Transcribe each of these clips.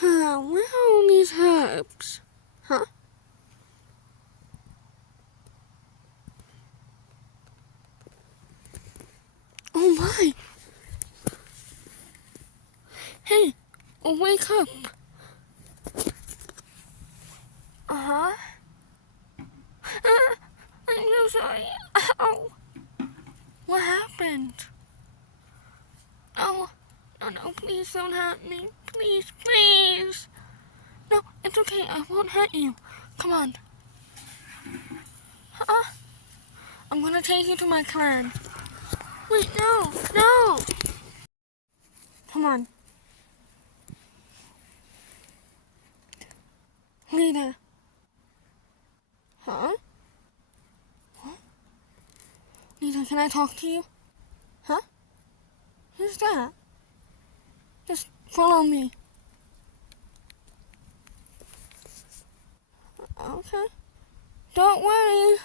Where are all these herbs? Huh? Oh my! Hey, wake up! Uh-huh. I'm so sorry. Ow! What happened? Oh, no, please don't hurt me. Please, please! No, it's okay. I won't hurt you. Come on. I'm gonna take you to my clan. Wait, no, no! Come on. Leader. Huh? What? Leader, can I talk to you? Huh? Who's that? Just follow me. Okay. Don't worry.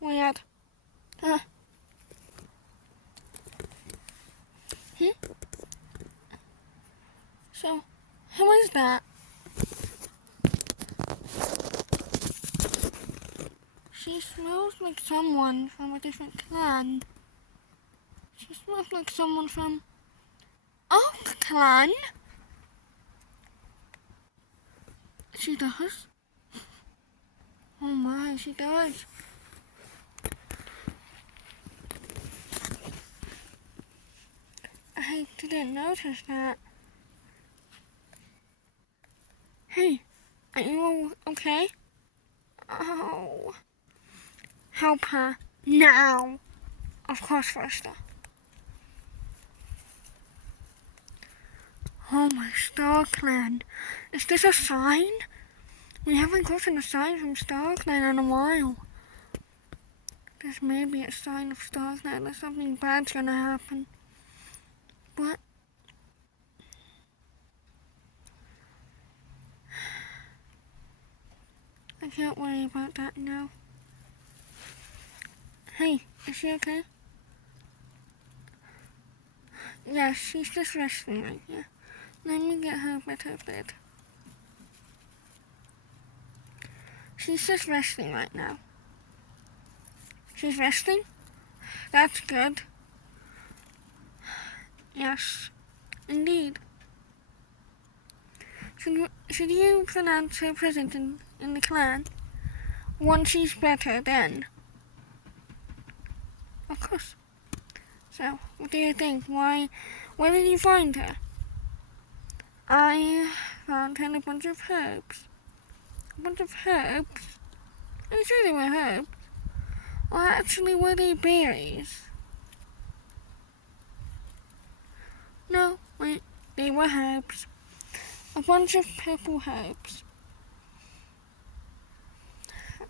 Weird. Hmm? So, who is that? She smells like someone from a different clan. She smells like someone from Oak Clan. She does? Oh my, she does. I didn't notice that. Hey, are you okay? Oh. Help her. Now. Of course, Foster. Oh my Star Clan. Is this a sign? We haven't gotten a sign from Star Clan in a while. This may be a sign of Star Clan that something bad's gonna happen. But I can't worry about that now. Hey, is she okay? Yes, she's just resting right here. Let me get her a better bed. She's just resting right now. She's resting? That's good. Yes, indeed. Should you pronounce her present in the clan? Once she's better, then. Of course. So, what do you think? Where did you find her? I found her in a bunch of herbs. A bunch of herbs? Are you sure they were herbs? Or actually, were they berries? No, wait, they were herbs. A bunch of purple herbs.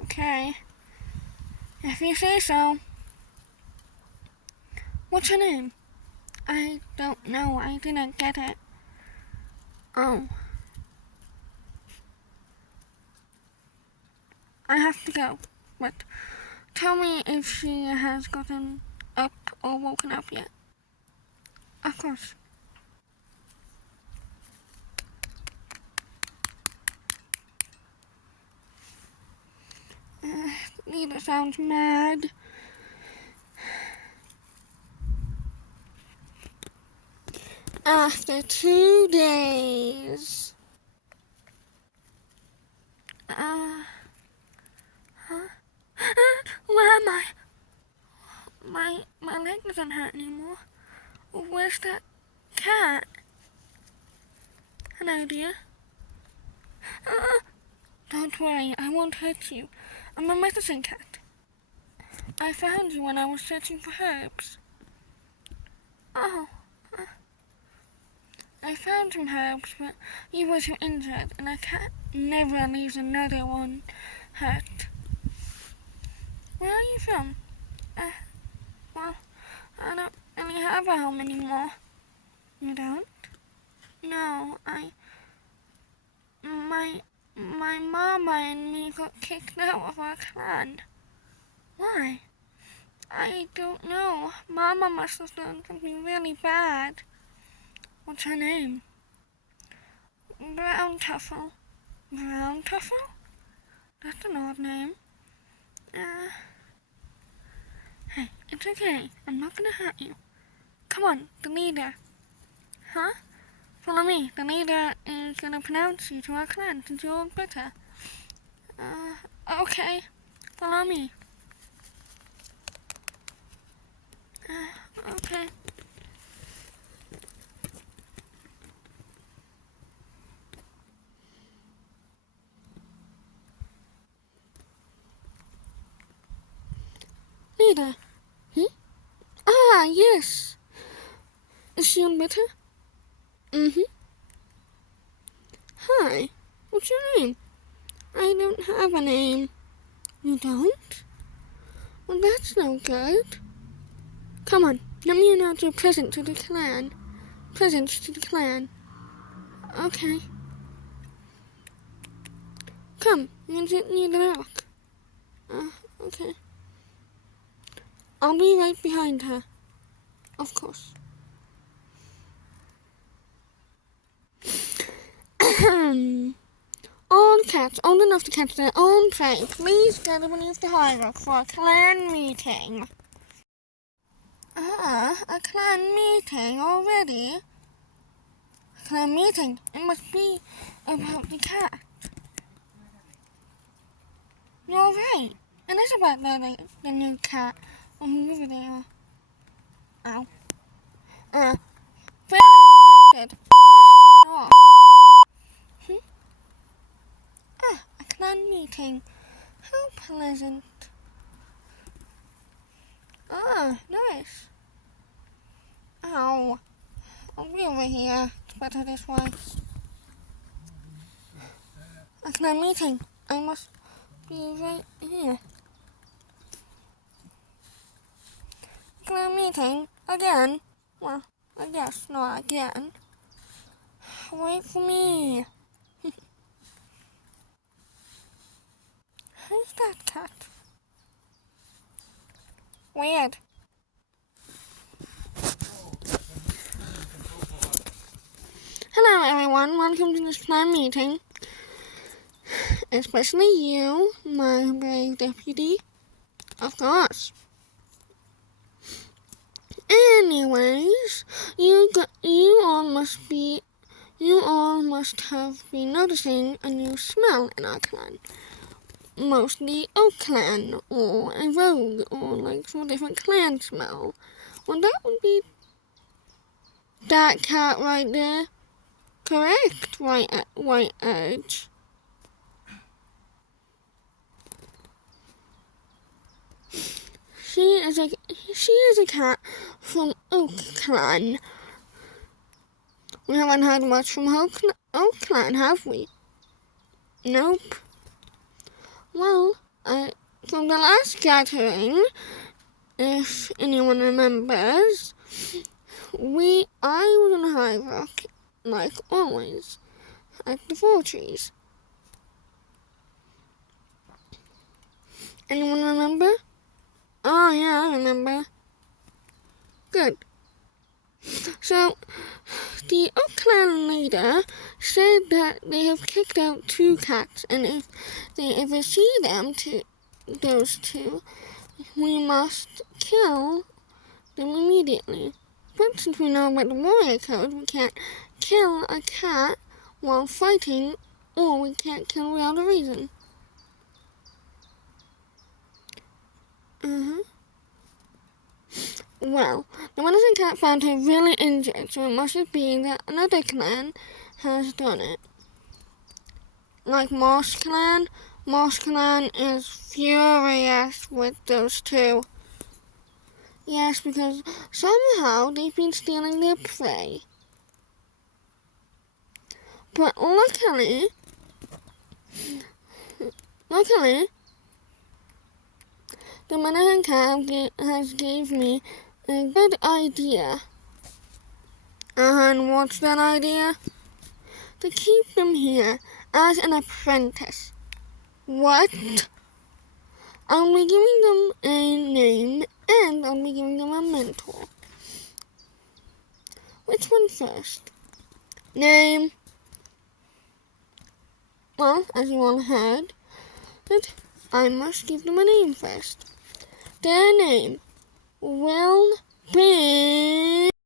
Okay, if you say so. What's her name? I don't know, I didn't get it. Oh. I have to go, but tell me if she has gotten up or woken up yet. Of course. Leader sounds mad. After 2 days. Huh? Where am I? My leg doesn't hurt anymore. Where's that cat? Hello, dear. Don't worry, I won't hurt you. I'm a medicine cat. I found you when I was searching for herbs. Oh. I found some herbs, but you were too injured, and a cat never leaves another one hurt. Where are you from? Well, I don't really have a home anymore. You don't? No, my mama and me got kicked out of our clan. Why? I don't know. Mama must have done something really bad. What's her name? Brown Truffle. Brown Truffle? That's an odd name. Hey, it's okay. I'm not gonna hurt you. Come on, the leader. Huh? Follow me. The leader is gonna pronounce you to our clan since you're better. Okay. Follow me. Okay. Leader. Ah, yes. Is she on better? Hi. What's your name? I don't have a name. You don't? Well, that's no good. Come on, let me announce your present to the clan. Presents to the clan. Okay. Come, you can sit near the rock. Okay. I'll be right behind her. Of course. All cats old enough to catch their own prey, please gather beneath the high rock for a clan meeting. A clan meeting already? A clan meeting? It must be about the cat. You're right. It is about the new cat. Or whoever they are. Ow. Good. A clan meeting. How pleasant. Nice. Ow. I'll be over here. It's better this way. A clan meeting. I must be right here. Clan meeting? Again? Well, I guess not again. Wait for me. Who's that cat? Weird. Hello everyone, welcome to this clan meeting. Especially you, my brave deputy. Of course. Anyways, you all must have been noticing a new smell in our clan. Mostly oak clan, or a rogue, or like some different clan smell. Well, that would be that cat right there. Correct, White Edge. She is a cat from Oak Clan. We haven't heard much from Oak Clan, have we? Nope. Well, from the last gathering, if anyone remembers, I was on High Rock, like always, at the 4 trees. Anyone remember? Oh yeah, I remember. Good. So, the Oak Clan leader said that they have kicked out 2 cats, and if they ever see those 2, we must kill them immediately. But since we know about the warrior code, we can't kill a cat while fighting, or we can't kill without a reason. Well, the medicine cat found her really injured, so it must be that another clan has done it. Like Moss Clan is furious with those 2. Yes, because somehow they've been stealing their prey. But luckily, the medicine cat has gave me a good idea. And what's that idea? To keep them here as an apprentice. What? I'll be giving them a name and I'll be giving them a mentor. Which one first? Name. Well, as you all heard, but I must give them a name first. Their name will be